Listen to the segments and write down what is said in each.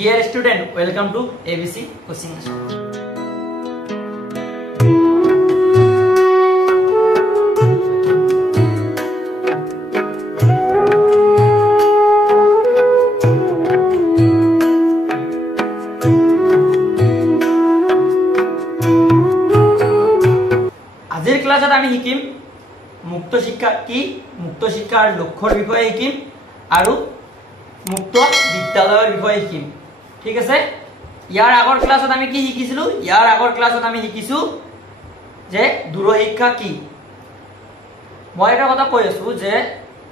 Dear student, welcome to ABC Coaching School. আজিৰ ক্লাছত আমি শিকিম মুক্ত শিক্ষা কি, মুক্ত শিক্ষাৰ লক্ষ্যৰ বিষয়ে শিকিম আৰু মুক্ত বিদ্যালয়ৰ বিষয়ে শিকিম। ঠিক আছে, ইয়াৰ আগৰ ক্লাছত আমি কি শিকিছিলো? ইয়াৰ আগৰ ক্লাছত আমি শিকিছো যে দূৰশিক্ষা কি। মই এটা কথা কৈ আছো যে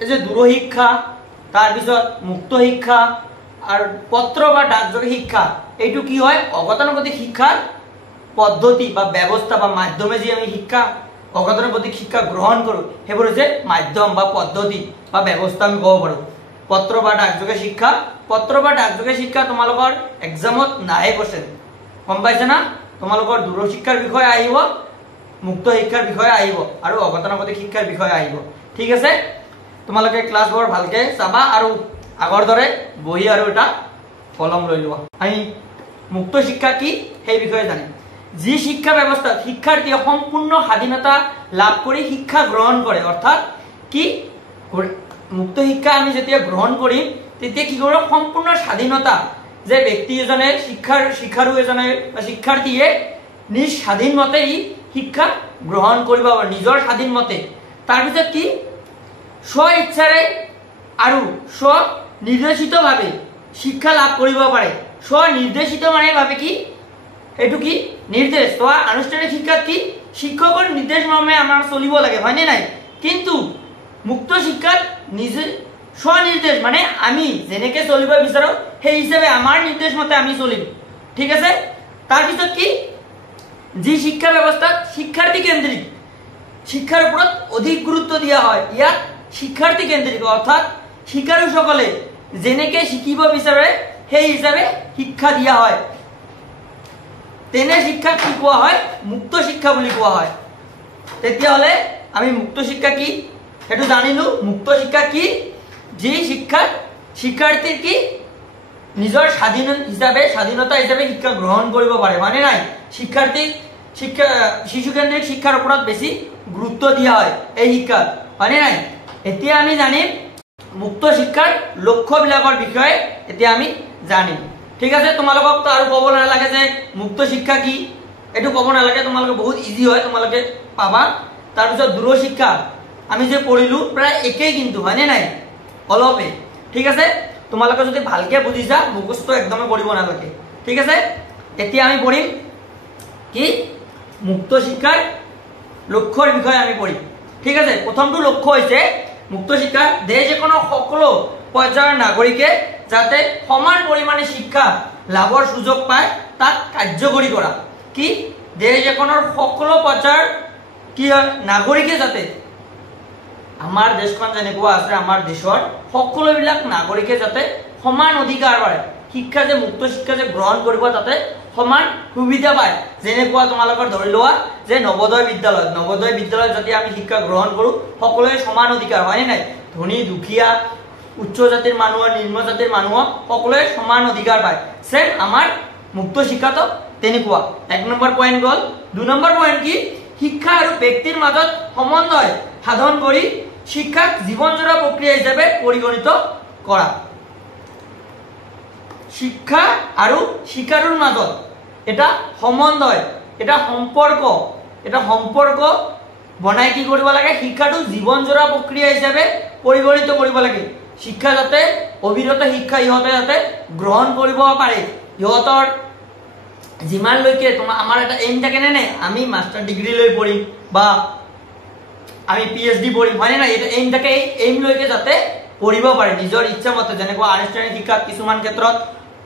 এই যে দূৰশিক্ষা, তাৰ পিছত মুক্ত শিক্ষা আৰু পত্ৰ বা ডাকযোগে শিক্ষা, এইটো কি হয়? অগতানুগতিক শিক্ষাৰ পদ্ধতি বা ব্যৱস্থা বা মাধ্যমে যে আমি শিক্ষা অগতানুগতিক শিক্ষা গ্ৰহণ কৰো, সেইবোৰ যে মাধ্যম বা পদ্ধতি বা ব্যৱস্থা আমি ক'ব পাৰো। পত্ৰ বা ডাকযোগে শিক্ষা, পত্ৰ বা ডাকযোগে শিক্ষা তোমালোকৰ এক্সামত নাহে কোৱেশ্চন, গম পাইছা না? তোমালোকৰ দূৰশিক্ষাৰ বিষয়ে আহিব, মুক্ত শিক্ষাৰ বিষয়ে আহিব আৰু অগতানুগতিক শিক্ষাৰ বিষয়ে আহিব। ঠিক আছে, তোমালোকে ক্লাছবোৰ ভালকে চাবা আৰু আগৰ দৰে বহি আৰু এটা কলম লৈ লোৱা। আমি মুক্ত শিক্ষা কি সেই বিষয়ে জানিম। যি শিক্ষা ব্যৱস্থাত শিক্ষাৰ্থীয়ে সম্পূৰ্ণ স্বাধীনতা লাভ কৰি শিক্ষা গ্ৰহণ কৰে, অৰ্থাৎ কি মুক্ত শিক্ষা আমি যেতিয়া গ্ৰহণ কৰিম তেতিয়া কি কৰিব? সম্পূৰ্ণ স্বাধীনতা, যে ব্যক্তি এজনে শিক্ষাৰু এজনে বা শিক্ষাৰ্থীয়ে নিজ স্বাধীন মতে শিক্ষা গ্ৰহণ কৰিব পাৰে, নিজৰ স্বাধীন মতে। তাৰপিছত কি? স্ব ইচ্ছাৰে আৰু স্ব নিৰ্দেশিতভাৱে শিক্ষা লাভ কৰিব পাৰে। স্ব নিৰ্দেশিত মানে ভাবে কি? এইটো কি? নিৰ্দেশ। তো আনুষ্ঠানিক শিক্ষাত কি? শিক্ষকৰ নিৰ্দেশ মৰ্মে আমাৰ চলিব লাগে, হয়নে নাই? কিন্তু মুক্ত শিক্ষাত নিজে স্বনিৰ্দেশ, মানে আমি যেনেকে চলিব বিচাৰো সেই হিচাপে আমাৰ নিৰ্দেশ মতে আমি চলিম। ঠিক আছে, তাৰপিছত কি? যি শিক্ষা ব্যৱস্থাত শিক্ষাৰ্থী কেন্দ্ৰিক, শিক্ষাৰ ওপৰত অধিক গুৰুত্ব দিয়া হয়, ইয়াত শিক্ষাৰ্থী কেন্দ্ৰিক, অৰ্থাৎ শিক্ষাৰুসকলে যেনেকে শিকিব বিচাৰে সেই হিচাপে শিক্ষা দিয়া হয়, তেনে শিক্ষাক কি কোৱা হয়? মুক্ত শিক্ষা বুলি কোৱা হয়। তেতিয়াহ'লে আমি মুক্ত শিক্ষা কি সেইটো জানিলো। মুক্ত শিক্ষা কি? যি শিক্ষাত শিক্ষাৰ্থীৰ কি নিজৰ স্বাধীনতা হিচাপে শিক্ষা গ্ৰহণ কৰিব পাৰে, মানে নাই? শিশু কেন্দ্ৰিক শিক্ষাৰ ওপৰত বেছি গুৰুত্ব দিয়া হয় এই শিক্ষাত, হয়নে নাই? এতিয়া আমি জানিম মুক্ত শিক্ষাৰ লক্ষ্যবিলাকৰ বিষয়ে, এতিয়া আমি জানিম। ঠিক আছে, তোমালোকক তো আৰু ক'ব নালাগে যে মুক্ত শিক্ষা কি, এইটো ক'ব নালাগে, তোমালোকে বহুত ইজি হয়, তোমালোকে পাবা। তাৰপিছত দূৰশিক্ষা আমি যে পঢ়িলো প্ৰায় একেই কিন্তু, হয়নে নাই? অলপে। ঠিক আছে, তোমালোকে যদি ভালকে বুজিছা মুখস্থ একদমে কৰিব নালাগে। ঠিক আছে, এতিয়া আমি পঢ়িম কি? মুক্ত শিক্ষাৰ লক্ষ্যৰ বিষয়ে আমি পঢ়িম। ঠিক আছে, প্ৰথমটো লক্ষ্য হৈছে মুক্ত শিক্ষা দেশ এখনৰ সকলো পৰ্যায়ৰ নাগৰিকে যাতে সমান পৰিমাণে শিক্ষা লাভৰ সুযোগ পায় তাক কাৰ্যকৰী কৰা। কি? দেশ এখনৰ সকলো পৰ্যায়ৰ কি নাগৰিকে যাতে, আমাৰ দেশখন যেনেকুৱা আছে, আমাৰ দেশৰ সকলোবিলাক নাগৰিকে যাতে সমান অধিকাৰ পায়, শিক্ষা যে মুক্ত শিক্ষা যে গ্ৰহণ কৰিব তাতে সমান সুবিধা পায়। যেনেকুৱা তোমালোকৰ ধৰি লোৱা যে নৱোদয় বিদ্যালয়ত যদি আমি শিক্ষা গ্ৰহণ কৰো সকলোৱে সমান অধিকাৰ, হয়নে নাই? ধনী দুখীয়া উচ্চ জাতিৰ মানুহ নিম্ন জাতিৰ মানুহ সকলোৱে সমান অধিকাৰ পায়। চেম আমাৰ মুক্ত শিক্ষাটো তেনেকুৱা। 1 নম্বৰ পইণ্ট গ'ল। 2 নম্বৰ পইণ্ট কি? শিক্ষা আৰু ব্যক্তিৰ মাজত সমন্বয় সাধন কৰি শিক্ষাক জীৱনজোৰা প্ৰক্ৰিয়া হিচাপে পৰিগণিত কৰা। শিক্ষা আৰু শিক্ষাৰুৰ মাজত এটা সমন্বয়, এটা সম্পৰ্ক বনাই কি কৰিব লাগে? শিক্ষাটো জীৱনজোৰা প্ৰক্ৰিয়া হিচাপে পৰিগণিত কৰিব লাগে। শিক্ষা যাতে অবিৰত শিক্ষা ইহঁতে যাতে গ্ৰহণ কৰিব পাৰে, ইহঁতৰ যিমানলৈকে আমাৰ এটা এইম থাকে নে নাই? আমি মাষ্টাৰ ডিগ্ৰী লৈ পঢ়িম বা আমি PhD পঢ়িম, হয়নে নাই? এটা এইম থাকে, এই এইমলৈকে যাতে পঢ়িব পাৰে নিজৰ ইচ্ছা মতে। যেনেকুৱা আনুষ্ঠানিক শিক্ষাত কিছুমান ক্ষেত্ৰত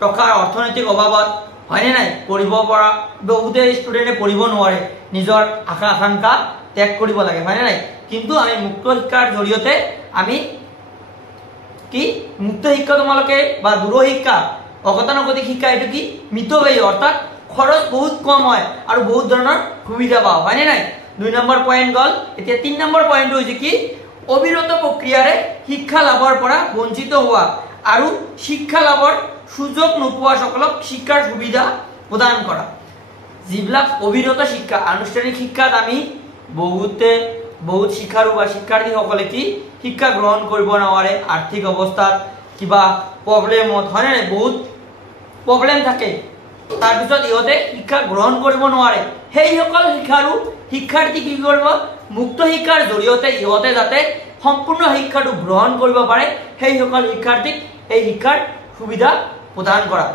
টকাৰ অৰ্থনৈতিক অভাৱত, হয়নে নাই, পঢ়িব পৰা বহুতে ষ্টুডেণ্টে পঢ়িব নোৱাৰে, নিজৰ আশা আকাংক্ষা ত্যাগ কৰিব লাগে, হয়নে নাই? কিন্তু আমি মুক্ত শিক্ষাৰ জৰিয়তে আমি কি? মুক্ত শিক্ষা তোমালোকে বা দূৰশিক্ষা অগতানুগতিক শিক্ষা, এইটো কি? মিতব্যয়ী, অৰ্থাৎ খৰচ বহুত কম হয় আৰু বহুত ধৰণৰ সুবিধা পাওঁ, হয়নে নাই? 2 নম্বৰ পইণ্ট গ'ল। এতিয়া 3 নম্বৰ পইণ্টটো হৈছে কি? অবিৰত প্ৰক্ৰিয়াৰে শিক্ষা লাভৰ পৰা বঞ্চিত হোৱা আৰু শিক্ষা লাভৰ সুযোগ নোপোৱা সকলক শিক্ষাৰ সুবিধা প্ৰদান কৰা। যিবিলাক অবিৰত শিক্ষা, আনুষ্ঠানিক শিক্ষাত আমি বহুত শিক্ষাৰু বা শিক্ষাৰ্থীসকলে কি শিক্ষা গ্ৰহণ কৰিব নোৱাৰে, আৰ্থিক অৱস্থাত কিবা প্ৰব্লেমত, হয় নে বহুত প্ৰব্লেম থাকে, তাৰপিছত ইহঁতে শিক্ষা গ্ৰহণ কৰিব নোৱাৰে। সেইসকল শিক্ষাৰ্থী কি কৰিব, মুক্ত শিক্ষাৰ জৰিয়তে ইহঁতে যাতে সম্পূৰ্ণ শিক্ষাটো গ্ৰহণ কৰিব পাৰে, সেইসকল শিক্ষাৰ্থীক এই শিক্ষাৰ সুবিধা প্ৰদান কৰা।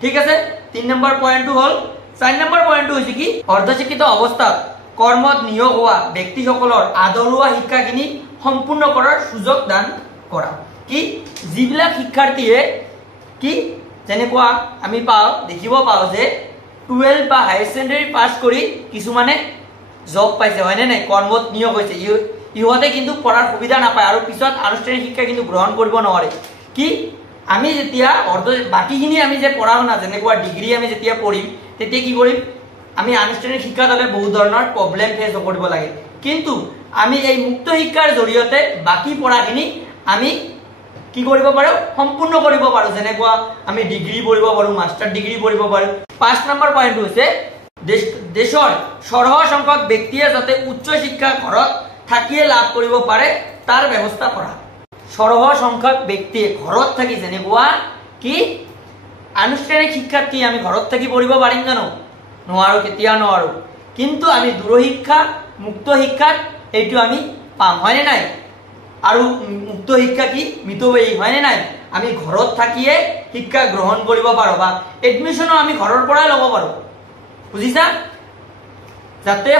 ঠিক আছে, 3 নম্বৰ পইণ্টটো হ'ল। 4 নম্বৰ পইণ্টটো হৈছে কি, অৰ্ধশিক্ষিত অৱস্থাত কৰ্মত নিয়োগ হোৱা ব্যক্তিসকলৰ আদৰুৱা শিক্ষাখিনি সম্পূৰ্ণ কৰাৰ সুযোগ দান কৰা। কি যিবিলাক শিক্ষাৰ্থীয়ে কি যেনেকুৱা আমি দেখিব পাওঁ যে 12 বা হায়াৰ ছেকেণ্ডাৰী পাছ কৰি কিছুমানে জব পাইছে, হয়নে নাই, কৰ্মত নিয়োগ হৈছে, ইহঁতে কিন্তু পঢ়াৰ সুবিধা নাপায় আৰু পিছত আনুষ্ঠানিক শিক্ষা কিন্তু গ্ৰহণ কৰিব নোৱাৰে। কি আমি যেতিয়া বাকীখিনি আমি যে পঢ়া শুনা যেনেকুৱা ডিগ্ৰী আমি যেতিয়া পঢ়িম তেতিয়া কি কৰিম, আমি আনুষ্ঠানিক শিক্ষাত হ'লে বহুত ধৰণৰ প্ৰব্লেম ফেচ কৰিব লাগে, কিন্তু আমি এই মুক্ত শিক্ষাৰ জৰিয়তে বাকী পঢ়াখিনি আমি কি কৰিব পাৰো, সম্পূৰ্ণ কৰিব পাৰো। যেনেকুৱা আমি ডিগ্ৰী পঢ়িব পাৰো, মাষ্টাৰ ডিগ্ৰী পঢ়িব পাৰো। 5 নম্বৰ পইণ্টটো হৈছে দেশৰ সৰহ সংখ্যক ব্যক্তিয়ে যাতে উচ্চ শিক্ষা ঘৰত থাকিয়ে লাভ কৰিব পাৰে তাৰ ব্যৱস্থা কৰা। সৰহ সংখ্যক ব্যক্তিয়ে ঘৰত থাকি, যেনেকুৱা কি আনুষ্ঠানিক শিক্ষাত কি আমি ঘৰত থাকি পঢ়িব পাৰিম জানো, নোৱাৰো, কেতিয়াও নোৱাৰো, কিন্তু আমি দূৰশিক্ষা মুক্ত শিক্ষাত এইটো আমি পাম, হয়নে নাই। আৰু মুক্ত শিক্ষা কি মিতব্যয়ী, হয়নে নাই, আমি ঘৰত থাকিয়ে শিক্ষা গ্ৰহণ কৰিব পাৰো বা এডমিশ্যনো আমি ঘৰৰ পৰাই ল'ব পাৰো, বুজিছা। যাতে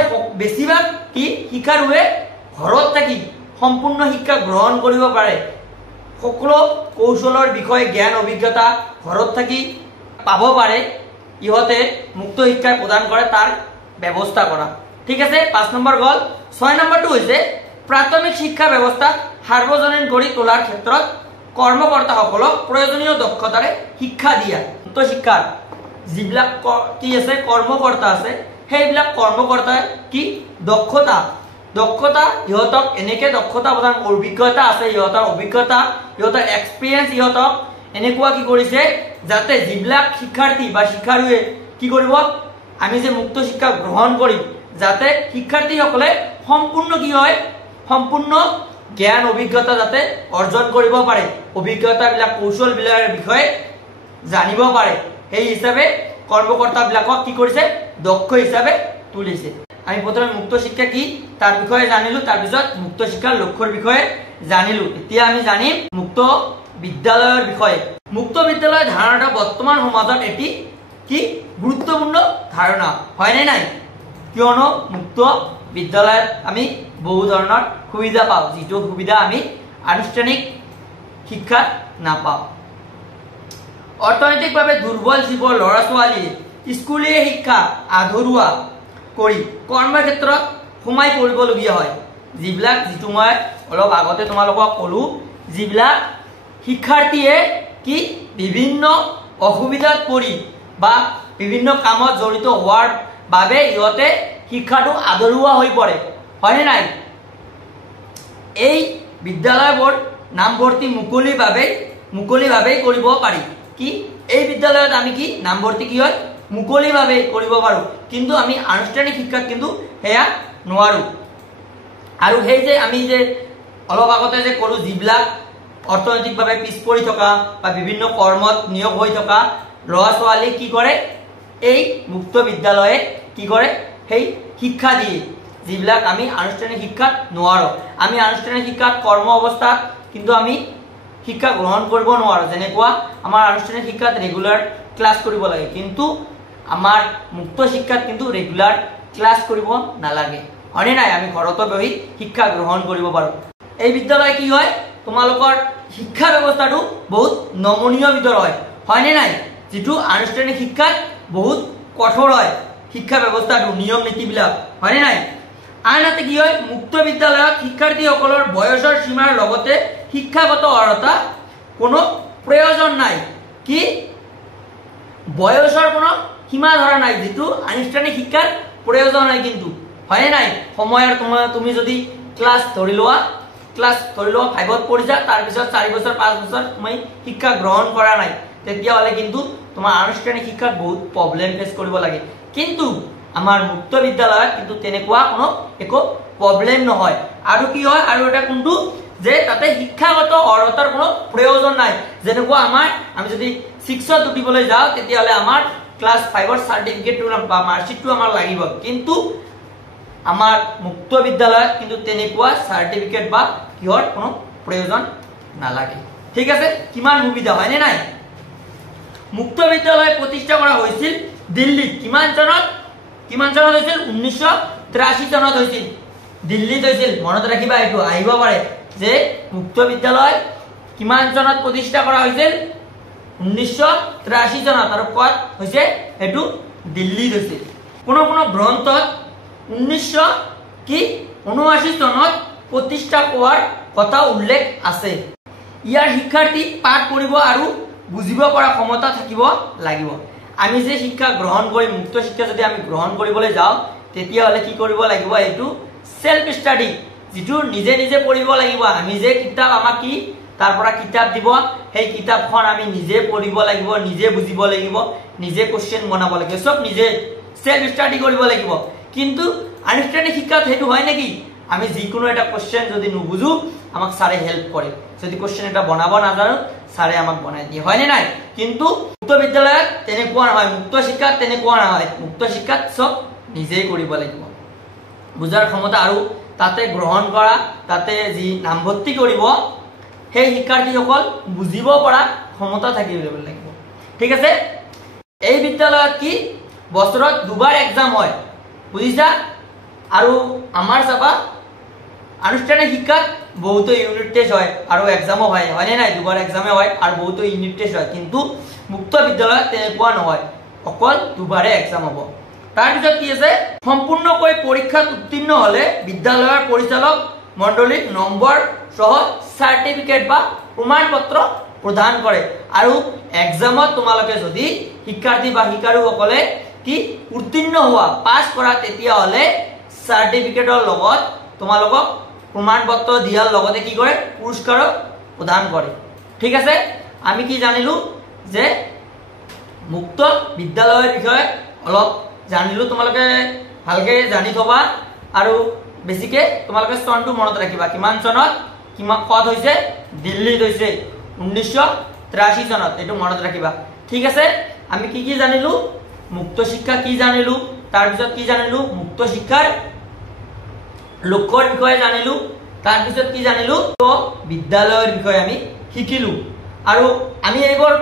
বেছিভাগ কি শিক্ষাৰুৱে ঘৰত থাকি সম্পূৰ্ণ শিক্ষা গ্ৰহণ কৰিব পাৰে, সকলো কৌশলৰ বিষয়ে জ্ঞান অভিজ্ঞতা ঘৰত থাকি পাব পাৰে, ইহঁতে মুক্ত শিক্ষা প্ৰদান কৰে তাৰ ব্যৱস্থা কৰা। ঠিক আছে, 5 নম্বৰ গ'ল। 6 নম্বৰটো হৈছে প্ৰাথমিক শিক্ষা ব্যৱস্থা সাৰ্বজনীন কৰি তোলাৰ ক্ষেত্ৰত কৰ্মকৰ্তাসকলক প্ৰয়োজনীয় দক্ষতাৰে শিক্ষা দিয়া। মুক্ত শিক্ষাৰ যিবিলাক কি আছে কৰ্মকৰ্তা আছে, সেইবিলাক কৰ্মকৰ্তাই কি দক্ষতা ইহঁতক এনেকে দক্ষতা প্ৰদান, অভিজ্ঞতা আছে ইহঁতৰ অভিজ্ঞতা, ইহঁতৰ এক্সপিৰিয়েঞ্চ, ইহঁতক এনেকুৱা কি কৰিছে যাতে যিবিলাক শিক্ষাৰ্থী বা শিক্ষাৰুৱে কি কৰিব, আমি যে মুক্ত শিক্ষা গ্ৰহণ কৰিম, যাতে শিক্ষাৰ্থীসকলে সম্পূৰ্ণ কি হয়, সম্পূৰ্ণ জ্ঞান অভিজ্ঞতা যাতে অৰ্জন কৰিব পাৰে, অভিজ্ঞতাবিলাক কৌশলবিলাকৰ বিষয়ে জানিব পাৰে, সেই হিচাপে কৰ্মকৰ্তাবিলাকক কি কৰিছে, দক্ষ হিচাপে তুলিছে। আমি প্ৰথমে মুক্ত শিক্ষা কি তাৰ বিষয়ে জানিলো, তাৰপিছত মুক্ত শিক্ষাৰ লক্ষ্যৰ বিষয়ে জানিলো। এতিয়া আমি জানিম মুক্ত বিদ্যালয়ৰ বিষয়ে। মুক্ত বিদ্যালয় ধাৰণাটা বৰ্তমান সমাজত এটি কি গুৰুত্বপূৰ্ণ ধাৰণা, হয়নে নাই, কিয়নো মুক্ত বিদ্যালয়ত আমি বহু ধৰণৰ সুবিধা পাওঁ, যিটো সুবিধা আমি আনুষ্ঠানিক শিক্ষাত নাপাওঁ। অৰ্থনৈতিকভাৱে দুৰ্বল যিবোৰ ল'ৰা ছোৱালীয়ে স্কুলীয়া শিক্ষা আধৰুৱা কৰি কৰ্মক্ষেত্ৰত সোমাই পৰিবলগীয়া হয়, যিটো মই অলপ আগতে তোমালোকক ক'লো, যিবিলাক শিক্ষাৰ্থীয়ে কি বিভিন্ন অসুবিধাত পৰি বা বিভিন্ন কামত জড়িত হোৱাৰ বাবে ইহঁতে শিক্ষাটো আধৰুৱা হৈ পৰে, হয়নে নাই। এই বিদ্যালয়বোৰ নামভৰ্তি মুকলিভাৱেই কৰিব পাৰি। কি এই বিদ্যালয়ত আমি কি নামভৰ্তি কি হয় মুকলিভাৱে কৰিব পাৰো, কিন্তু আমি আনুষ্ঠানিক শিক্ষাত কিন্তু সেয়া নোৱাৰো। আৰু সেই যে আমি যে অলপ আগতে যে ক'লো, যিবিলাক অৰ্থনৈতিকভাৱে পিছ পৰি থকা বা বিভিন্ন কৰ্মত নিয়োগ হৈ থকা ল'ৰা ছোৱালী কি কৰে, এই মুক্ত বিদ্যালয়ে কি কৰে, সেই শিক্ষা দিয়ে, যিবিলাক আমি আনুষ্ঠানিক শিক্ষাত নোৱাৰো। আমি আনুষ্ঠানিক শিক্ষাত কৰ্ম অৱস্থাত কিন্তু আমি শিক্ষা গ্ৰহণ কৰিব নোৱাৰো, যেনেকুৱা আমাৰ আনুষ্ঠানিক শিক্ষাত ৰেগুলাৰ ক্লাছ কৰিব লাগে, কিন্তু আমাৰ মুক্ত শিক্ষাত কিন্তু ৰেগুলাৰ ক্লাছ কৰিব নালাগে, হয়নে নাই, আমি ঘৰতো বহি শিক্ষা গ্ৰহণ কৰিব পাৰো। এই বিদ্যালয় কি হয়, তোমালোকৰ শিক্ষা ব্যৱস্থাটো বহুত নমনীয় ভিতৰ হয়, হয়নে নাই, যিটো আনুষ্ঠানিক শিক্ষাত বহুত কঠোৰ হয় শিক্ষা ব্যৱস্থাটো, নিয়ম নীতিবিলাক, হয়নে নাই। আনহাতে কি হয়, মুক্ত বিদ্যালয়ত শিক্ষাৰ্থীসকলৰ বয়সৰ সীমাৰ লগতে শিক্ষাগত অৰ্হতা কোনো প্ৰয়োজন নাই। কি বয়সৰ কোনো সীমা ধৰা নাই, যিটো আনুষ্ঠানিক শিক্ষাৰ প্ৰয়োজন হয়, কিন্তু হয়নে নাই। সময়ৰ তুমি যদি ক্লাছ ধৰি লোৱা 5ত পঢ়িছা, তাৰপিছত 4 বছৰ 5 বছৰ তুমি শিক্ষা গ্ৰহণ কৰা নাই, তেতিয়াহ'লে কিন্তু তোমাৰ আনুষ্ঠানিক শিক্ষাত বহুত প্ৰব্লেম ফেচ কৰিব লাগে কিন্তু আমাৰ মুক্ত বিদ্যালয়ত কিন্তু তেনেকুৱা কোনো একো প্ৰব্লেম নহয় আৰু কি হয় আৰু এটা কোনটো যে তাতে শিক্ষাগত অৰ্হতাৰ কোনো প্ৰয়োজন নাই যেনেকুৱা আমাৰ আমি যদি 6ত উঠিবলৈ যাওঁ তেতিয়াহ'লে আমাৰ ক্লাস 5ৰ সাৰ্টিফিকেটটো বা মাৰ্কশিটটো আমাৰ লাগিব কিন্তু আমাৰ মুক্ত বিদ্যালয়ত কিন্তু তেনেকুৱা সাৰ্টিফিকেট বা কিহৰ কোনো প্ৰয়োজন নালাগে ঠিক আছে কিমান সুবিধা হয় নে নাই মুক্ত বিদ্যালয় প্ৰতিষ্ঠা কৰা হৈছিল দিল্লীত কিমান চনত হৈছিল 1983 চনত হৈছিল দিল্লীত হৈছিল মনত ৰাখিবা এইটো আহিব পাৰে যে মুক্ত বিদ্যালয় কিমান চনত প্ৰতিষ্ঠা কৰা হৈছিল 1983 চনত আৰু কত হৈছে এটো দিল্লীত হৈছিল কোন গ্ৰন্থত 1979 চনত প্ৰতিষ্ঠা হোৱাৰ কথা উল্লেখ আছে ইয়াৰ শিক্ষাৰ্থী পাঠ কৰিব আৰু বুজিব পৰা ক্ষমতা থাকিব লাগিব আমি যে শিক্ষা গ্ৰহণ কৰি মুক্ত শিক্ষা যদি আমি গ্ৰহণ কৰিবলৈ যাওঁ তেতিয়া হলে কি কৰিব লাগিব এটো সেলফ স্টাডি যেটো নিজে নিজে পঢ়িব লাগিব আমি যে কিতাপ আমাক কি তাৰ পৰা কিতাপ দিব সেই কিতাপখন আমি নিজে পঢ়িব লাগিব নিজে বুজিব লাগিব নিজে কোশ্চেন বনাব লাগিব সব নিজে সেলফ স্টাডি কৰিব লাগিব কিন্তু আনুষ্ঠানিক শিক্ষাত হেতু হয় নেকি আমি যিকোনো এটা কোশ্চেন যদি নুবুজো আমাক সারে হেল্প কৰে যদি কোশ্চেন এটা বনাব নাজানো সাৰে আমাক বনাই দিয়ে হয় নে নাই কিন্তু মুক্ত বিদ্যালয়ত তেনেকুৱা নহয় মুক্ত শিক্ষাত তেনেকুৱা নহয় মুক্ত শিক্ষাত সব নিজেই কৰিব লাগিব বুজাৰ ক্ষমতা আৰু তাতে গ্ৰহণ কৰা তাতে যি নামভৰ্তি কৰিব সেই শিক্ষাৰ্থীসকল বুজিব পৰা ক্ষমতা থাকিব লাগিব ঠিক আছে এই বিদ্যালয়ত কি বছৰত দুবাৰ এক্সাম হয় বুজিছা আৰু আমাৰ সভা আনুষ্ঠানিক শিক্ষাত বহুত ইউনিট টেস্ট হয় আৰু এক্সামও হয় হয় নাই দুবাৰ এক্সামে হয় আৰু বহুত ইউনিট টেস্ট হয় কিন্তু মুক্ত বিদ্যালয়ত তেনেকুৱা নহয় অকল দুবাৰে এক্সাম হ'ব তাৰ পিছত কি আছে সম্পূৰ্ণকৈ পৰীক্ষাত উত্তীৰ্ণ হলে বিদ্যালয়ৰ পৰিচালক মণ্ডলীক নম্বৰ সহ সাৰ্টিফিকেট বা প্ৰমাণপত্ৰ প্ৰদান কৰে আৰু এক্সামত তোমালোকে যদি শিক্ষাৰ্থী বা শিক্ষাৰ্থীসকলে কি উত্তীৰ্ণ হোৱা পাস কৰা তেতিয়া হলে সাৰ্টিফিকেটৰ লগত তোমালোকক প্ৰমাণপত্ৰ দিয়াৰ লগতে কি কৰে পুৰস্কাৰ প্ৰদান কৰে ঠিক আছে আমি কি জানিলো যে মুক্ত বিদ্যালয়ৰ বিষয়ে অলপ জানিলো তোমালোকে ভালকে জানি থবা আৰু বেছিকে তোমালোকে চনটো মনত ৰাখিবা কিমান চনত কিমান কত হৈছে দিল্লীত হৈছে 1983 চনত এটো মনত ৰাখিবা ঠিক আছে আমি কি জানিলো মুক্ত শিক্ষা কি জানিলো তাৰ পিছত কি জানিলো মুক্ত শিক্ষাৰ লক্ষ্যৰ বিষয়ে জানিলো তাৰ পিছত কি জানিলো তো বিদ্যালয়ৰ বিষয়ে আমি শিকিলো আৰু আমি এইবোৰ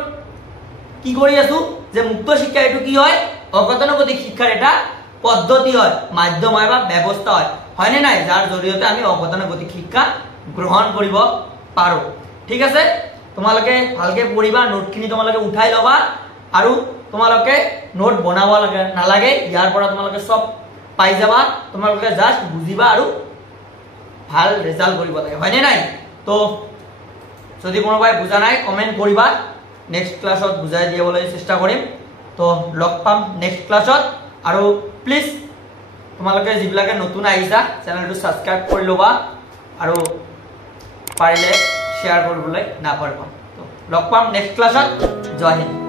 কি কৰি আছো যে মুক্ত শিক্ষা এটো কি হয় অগতানুগতিক শিক্ষাৰ এটা পদ্ধতি হয় মাধ্যম হয় বা ব্যৱস্থা হয় নে নাই যাৰ জৰিয়তে আমি অগতানুগতিক শিক্ষা গ্ৰহণ কৰিব পাৰো ঠিক আছে তোমালোকে ভালকে পঢ়িবা নোটখিনি তোমালোকে উঠাই লবা আৰু তোমালোকে নোট বনাব নালাগে ইয়াৰ পৰা তোমালোকে সব পাই যাবা তোমালোকে জাস্ট বুজিবা আৰু ভাল ৰিজাল্ট কৰিব লাগে হয় নে নাই তো যদি কোনোবাই বুজা নাই কমেন্ট কৰিবা নেক্সট ক্লাছত বুজাই দিবলৈ চেষ্টা কৰিম তো লগ পাম নেক্সট ক্লাছত আৰু প্লিজ তোমালোকে যিবিলাকে নতুন আহিছা চেনেলটো সাবস্ক্ৰাইব কৰি লবা আৰু পাৰিলে শেয়াৰ কৰিবলৈ নাপাহৰিবা তো লগ পাম নেক্সট ক্লাছত জয় হিন্দ